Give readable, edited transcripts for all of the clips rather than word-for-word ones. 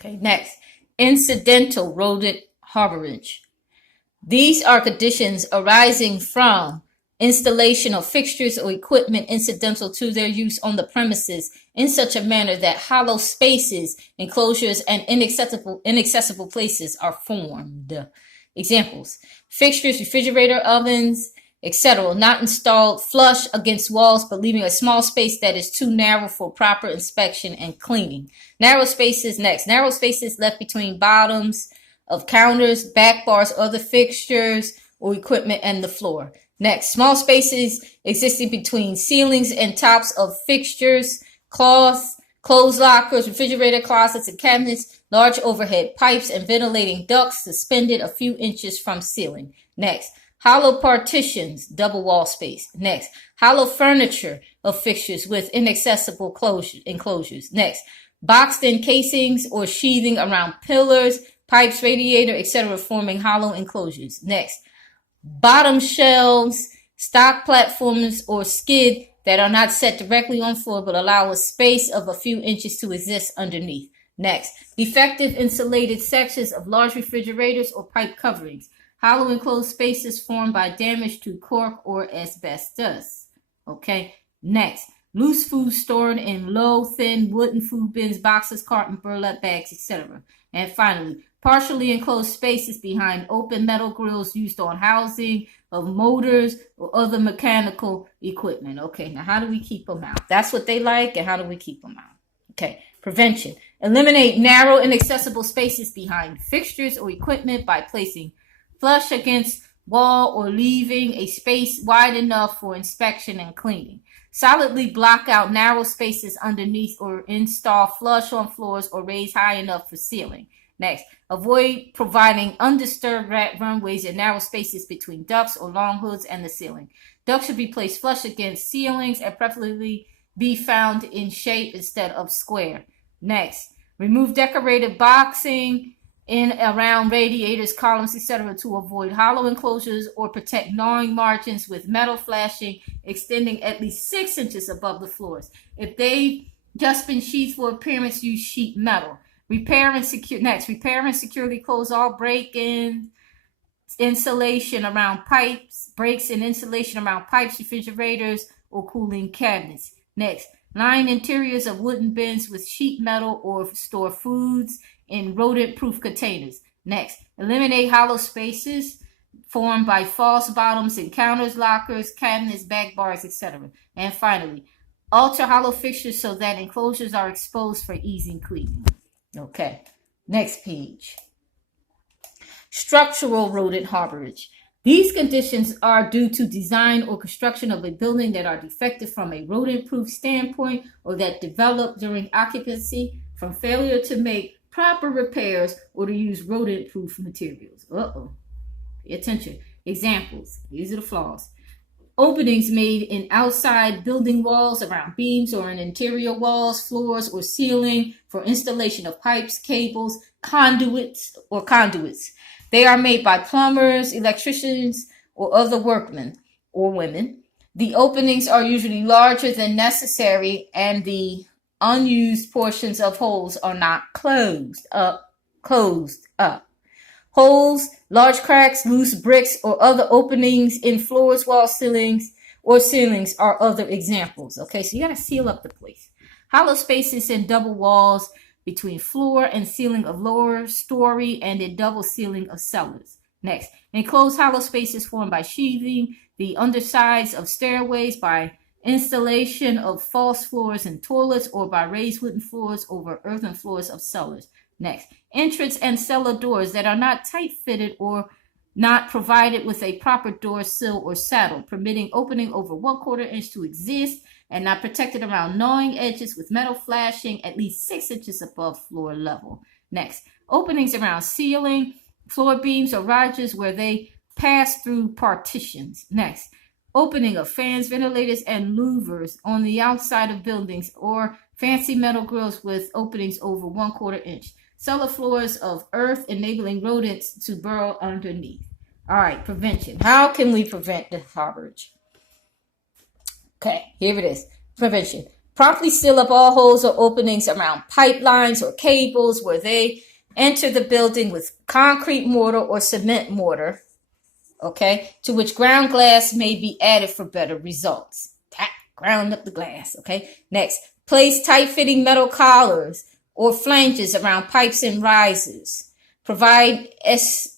Okay, next, incidental rodent harborage. These are conditions arising from installation of fixtures or equipment incidental to their use on the premises in such a manner that hollow spaces, enclosures, and inaccessible places are formed. Examples: fixtures, refrigerator, ovens, etc., not installed flush against walls, but leaving a small space that is too narrow for proper inspection and cleaning. Narrow spaces, next. Narrow spaces left between bottoms of counters, back bars, other fixtures or equipment, and the floor. Next, small spaces existing between ceilings and tops of fixtures, cloths, clothes lockers, refrigerator closets, and cabinets, large overhead pipes and ventilating ducts suspended a few inches from ceiling. Next, hollow partitions, double wall space. Next, hollow furniture of fixtures with inaccessible enclosures. Next, boxed in casings or sheathing around pillars, pipes, radiator, etc., forming hollow enclosures. Next, bottom shelves, stock platforms, or skid that are not set directly on floor but allow a space of a few inches to exist underneath. Next, defective insulated sections of large refrigerators or pipe coverings. Hollow enclosed spaces formed by damage to cork or asbestos. Okay, next, loose food stored in low, thin wooden food bins, boxes, carton, burlap bags, etc. And finally, partially enclosed spaces behind open metal grills used on housing of motors or other mechanical equipment. Okay, now how do we keep them out? That's what they like, and how do we keep them out? Okay, prevention. Eliminate narrow, inaccessible spaces behind fixtures or equipment by placing flush against wall or leaving a space wide enough for inspection and cleaning. Solidly block out narrow spaces underneath or install flush on floors or raise high enough for ceiling. Next, avoid providing undisturbed runways and narrow spaces between ducts or long hoods and the ceiling. Ducts should be placed flush against ceilings and preferably be found in shape instead of square. Next, remove decorative boxing in around radiators, columns, etc. to avoid hollow enclosures or protect gnawing margins with metal flashing extending at least 6 inches above the floors. If they've just been sheathed for appearance, use sheet metal. Repair and securely close all break-ins, insulation around pipes, breaks and insulation around pipes, refrigerators, or cooling cabinets. Next, line interiors of wooden bins with sheet metal or store foods in rodent-proof containers. Next, eliminate hollow spaces formed by false bottoms in counters, lockers, cabinets, back bars, etc. And finally, alter hollow fixtures so that enclosures are exposed for easy cleaning. Okay, next page. Structural rodent harborage. These conditions are due to design or construction of a building that are defective from a rodent-proof standpoint or that develop during occupancy from failure to make proper repairs or to use rodent-proof materials. Pay attention. Examples. These are the flaws. Openings made in outside building walls, around beams, or in interior walls, floors, or ceiling for installation of pipes, cables, conduits. They are made by plumbers, electricians, or other workmen or women. The openings are usually larger than necessary, and the unused portions of holes are not closed up. Holes, large cracks, loose bricks, or other openings in floors, walls, ceilings are other examples. Okay, so you got to seal up the place. Hollow spaces in double walls between floor and ceiling of lower story and in double ceiling of cellars. Next, enclosed hollow spaces formed by sheathing the undersides of stairways, by installation of false floors in toilets, or by raised wooden floors over earthen floors of cellars. Next, entrance and cellar doors that are not tight-fitted or not provided with a proper door sill or saddle, permitting opening over 1/4 inch to exist and not protected around gnawing edges with metal flashing at least 6 inches above floor level. Next, openings around ceiling, floor beams, or ridges where they pass through partitions. Next, opening of fans, ventilators, and louvers on the outside of buildings or fancy metal grills with openings over 1/4 inch. Cellar floors of earth, enabling rodents to burrow underneath. All right, prevention. How can we prevent the harborage? Okay, here it is. Prevention. Promptly seal up all holes or openings around pipelines or cables where they enter the building with concrete mortar or cement mortar, okay, to which ground glass may be added for better results. Ground up the glass, okay? Next, place tight-fitting metal collars or flanges around pipes and risers. Provide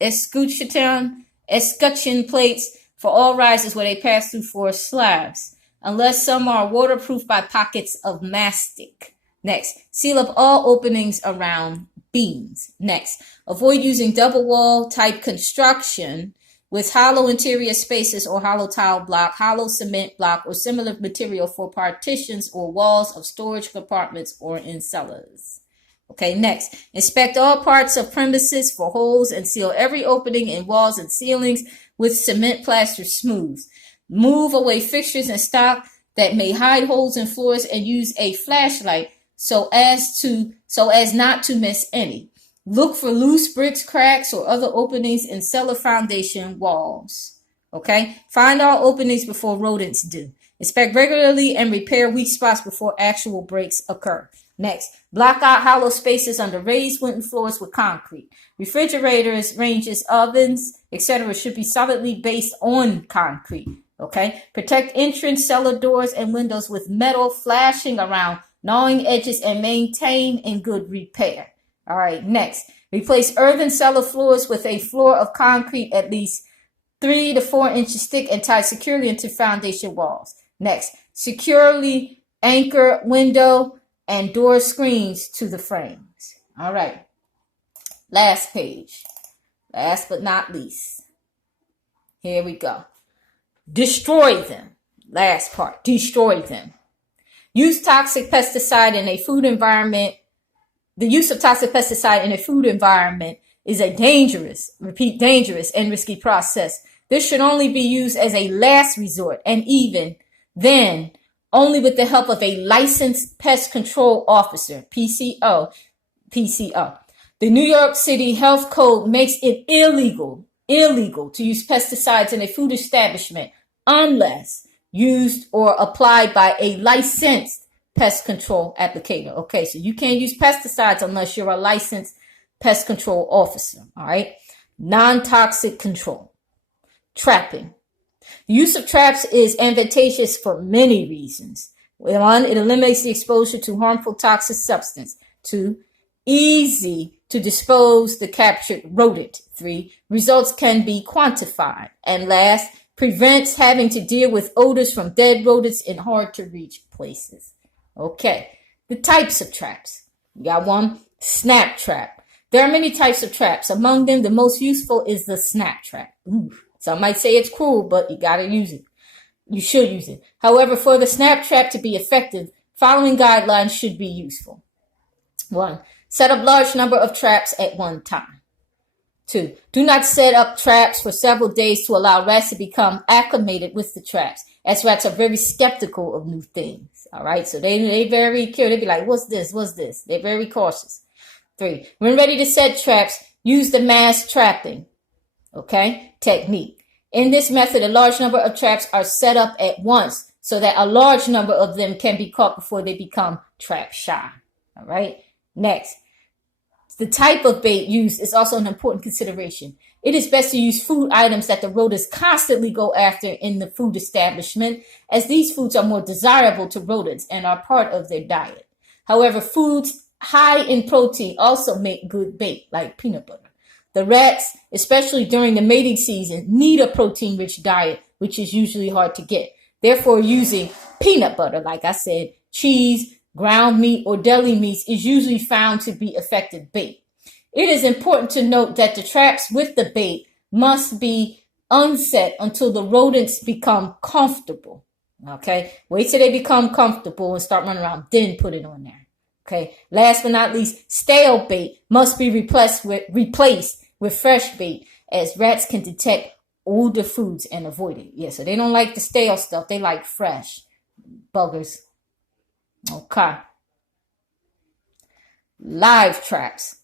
escutcheon plates for all risers where they pass through forced slabs, unless some are waterproof by pockets of mastic. Next, seal up all openings around beams. Next, avoid using double wall type construction with hollow interior spaces or hollow tile block, hollow cement block, or similar material for partitions or walls of storage compartments or in cellars. Okay, next, inspect all parts of premises for holes and seal every opening in walls and ceilings with cement plaster smooth. Move away fixtures and stock that may hide holes in floors and use a flashlight so as not to miss any. Look for loose bricks, cracks, or other openings in cellar foundation walls. Okay? Find all openings before rodents do. Inspect regularly and repair weak spots before actual breaks occur. Next, block out hollow spaces under raised wooden floors with concrete. Refrigerators, ranges, ovens, etc. should be solidly based on concrete. Okay? Protect entrance, cellar doors, and windows with metal flashing around gnawing edges and maintain in good repair. All right, next, replace earthen cellar floors with a floor of concrete at least 3 to 4 inches thick and tied securely into foundation walls. Next, securely anchor window and door screens to the frames. All right, last page. Last but not least. Here we go. Destroy them. Last part, destroy them. Use toxic pesticide in a food environment. The use of toxic pesticide in a food environment is a dangerous and risky process. This should only be used as a last resort, and even then, only with the help of a licensed pest control officer, PCO. The New York City Health Code makes it illegal to use pesticides in a food establishment unless used or applied by a licensed pest control applicator. Okay, so you can't use pesticides unless you're a licensed pest control officer. All right. Non-toxic control. Trapping. The use of traps is advantageous for many reasons. 1, it eliminates the exposure to harmful toxic substance. 2, easy to dispose the captured rodent. 3, results can be quantified. And last, prevents having to deal with odors from dead rodents in hard to reach places. Okay, the types of traps. You got 1, snap trap. There are many types of traps. Among them, the most useful is the snap trap. Some might say it's cruel, but you gotta use it. You should use it. However, for the snap trap to be effective, following guidelines should be useful. 1, set up large number of traps at one time. 2, do not set up traps for several days to allow rats to become acclimated with the traps, as rats are very skeptical of new things. All right, so they very curious. They be like, what's this? What's this? They're very cautious. 3, when ready to set traps, use the mass trapping, okay, technique. In this method, a large number of traps are set up at once so that a large number of them can be caught before they become trap shy. All right, next. The type of bait used is also an important consideration. It is best to use food items that the rodents constantly go after in the food establishment, as these foods are more desirable to rodents and are part of their diet. However, foods high in protein also make good bait, like peanut butter. The rats, especially during the mating season, need a protein-rich diet, which is usually hard to get. Therefore, using peanut butter, like I said, cheese, ground meat, or deli meats is usually found to be effective bait. It is important to note that the traps with the bait must be unset until the rodents become comfortable. Okay, wait till they become comfortable and start running around, then put it on there. Okay, last but not least, stale bait must be replaced with fresh bait, as rats can detect older foods and avoid it. Yeah, so they don't like the stale stuff, they like fresh. Buggers. Okay. Live traps.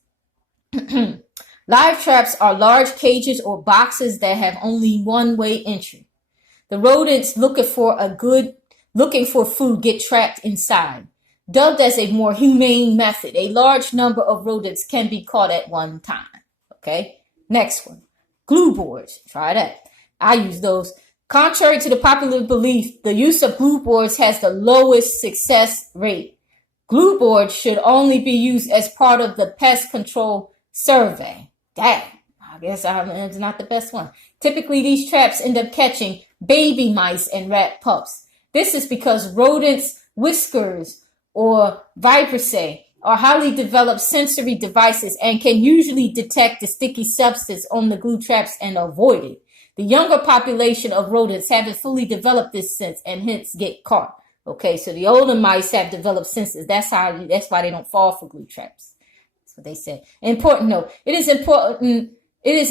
Live traps are large cages or boxes that have only one-way entry. The rodents looking for a good looking for food get trapped inside. Dubbed as a more humane method, a large number of rodents can be caught at one time. Okay, next one. Glue boards. Try that. I use those. Contrary to the popular belief, the use of glue boards has the lowest success rate. Glue boards should only be used as part of the pest control survey. Damn, I guess it's not the best one. Typically, these traps end up catching baby mice and rat pups. This is because rodents' whiskers or vibrissae are highly developed sensory devices and can usually detect the sticky substance on the glue traps and avoid it. The younger population of rodents haven't fully developed this sense and hence get caught. Okay, so the older mice have developed senses. That's why they don't fall for glue traps. That's what they said. Important note. It is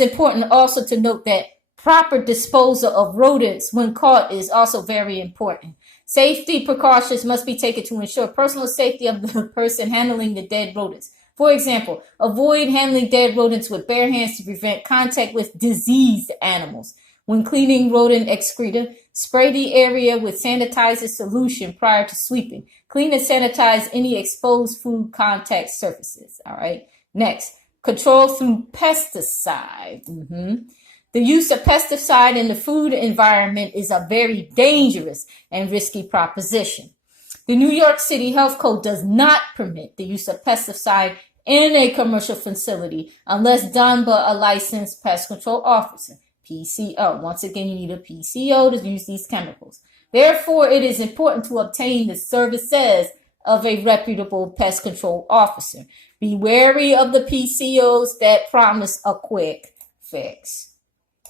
important also to note that proper disposal of rodents when caught is also very important. Safety precautions must be taken to ensure personal safety of the person handling the dead rodents. For example, avoid handling dead rodents with bare hands to prevent contact with diseased animals. When cleaning rodent excreta, spray the area with sanitizer solution prior to sweeping. Clean and sanitize any exposed food contact surfaces. All right. Next, control through pesticide. The use of pesticide in the food environment is a very dangerous and risky proposition. The New York City Health Code does not permit the use of pesticide in a commercial facility unless done by a licensed pest control officer, PCO. Once again, you need a PCO to use these chemicals. Therefore, it is important to obtain the services of a reputable pest control officer. Be wary of the PCOs that promise a quick fix.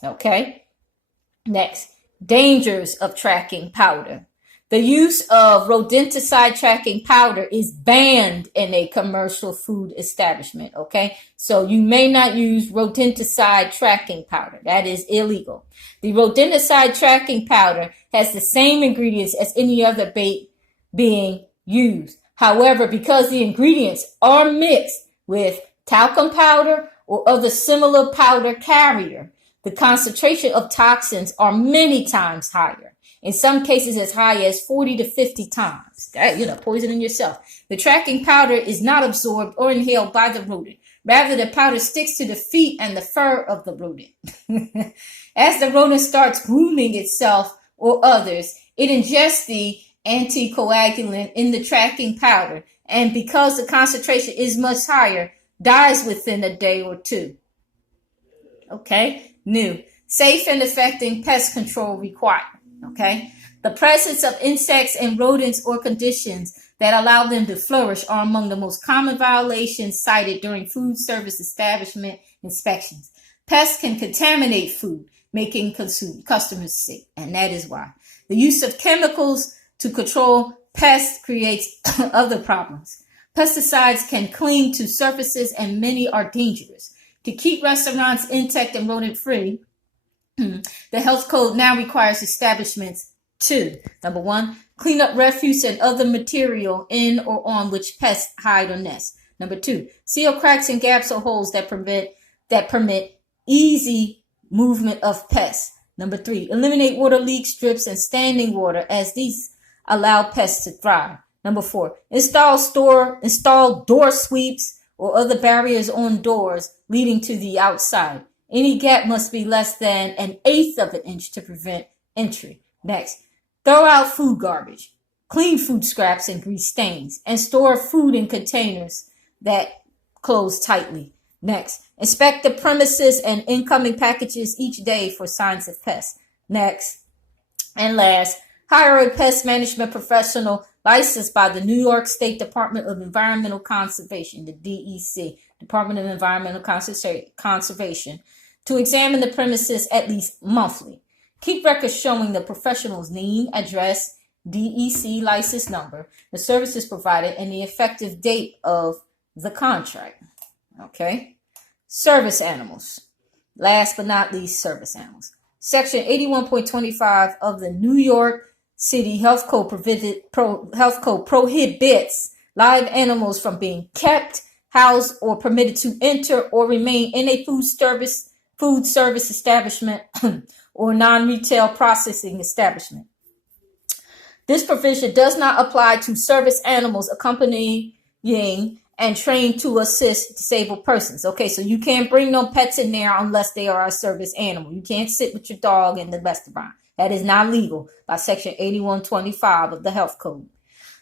Okay. Next, dangers of tracking powder. The use of rodenticide tracking powder is banned in a commercial food establishment. Okay. So you may not use rodenticide tracking powder. That is illegal. The rodenticide tracking powder has the same ingredients as any other bait being used. However, because the ingredients are mixed with talcum powder or other similar powder carrier, the concentration of toxins are many times higher. In some cases, as high as 40 to 50 times. That, poisoning yourself. The tracking powder is not absorbed or inhaled by the rodent. Rather, the powder sticks to the feet and the fur of the rodent. As the rodent starts grooming itself or others, it ingests the anticoagulant in the tracking powder, and because the concentration is much higher, dies within a day or two. Okay. New, safe and effective pest control required. Okay. The presence of insects and rodents or conditions that allow them to flourish are among the most common violations cited during food service establishment inspections. Pests can contaminate food, making customers sick, and that is why. The use of chemicals to control pests creates other problems. Pesticides can cling to surfaces and many are dangerous. To keep restaurants intact and rodent-free, the health code now requires establishments to, number one, clean up refuse and other material in or on which pests hide or nest. Number two, seal cracks and gaps or holes that permit easy movement of pests. Number three, eliminate water leaks, drips, and standing water as these allow pests to thrive. Number four, install door sweeps or other barriers on doors leading to the outside. Any gap must be less than 1/8 of an inch to prevent entry. Next, throw out food garbage, clean food scraps and grease stains, and store food in containers that close tightly. Next, inspect the premises and incoming packages each day for signs of pests. Next, and last, hire a pest management professional licensed by the New York State Department of Environmental Conservation, the DEC, Department of Environmental Conservation, to examine the premises at least monthly. Keep records showing the professional's name, address, DEC license number, the services provided, and the effective date of the contract. Okay. Service animals. Last but not least, service animals. Section 81.25 of the New York City Health Code prohibits live animals from being kept, housed, or permitted to enter or remain in a food service establishment or non-retail processing establishment. This provision does not apply to service animals accompanying and trained to assist disabled persons. Okay, so you can't bring no pets in there unless they are a service animal. You can't sit with your dog in the restaurant. That is not legal by Section 8125 of the Health Code.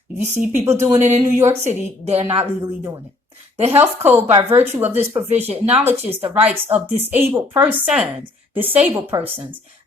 If you see people doing it in New York City, they're not legally doing it. The Health Code, by virtue of this provision, acknowledges the rights of disabled persons,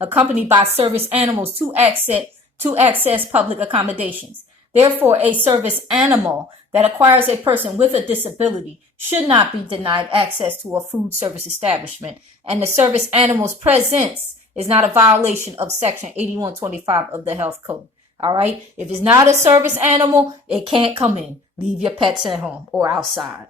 accompanied by service animals to access public accommodations. Therefore, a service animal that acquires a person with a disability should not be denied access to a food service establishment, and the service animal's presence is not a violation of Section 8125 of the Health Code. All right. If it's not a service animal, it can't come in. Leave your pets at home or outside.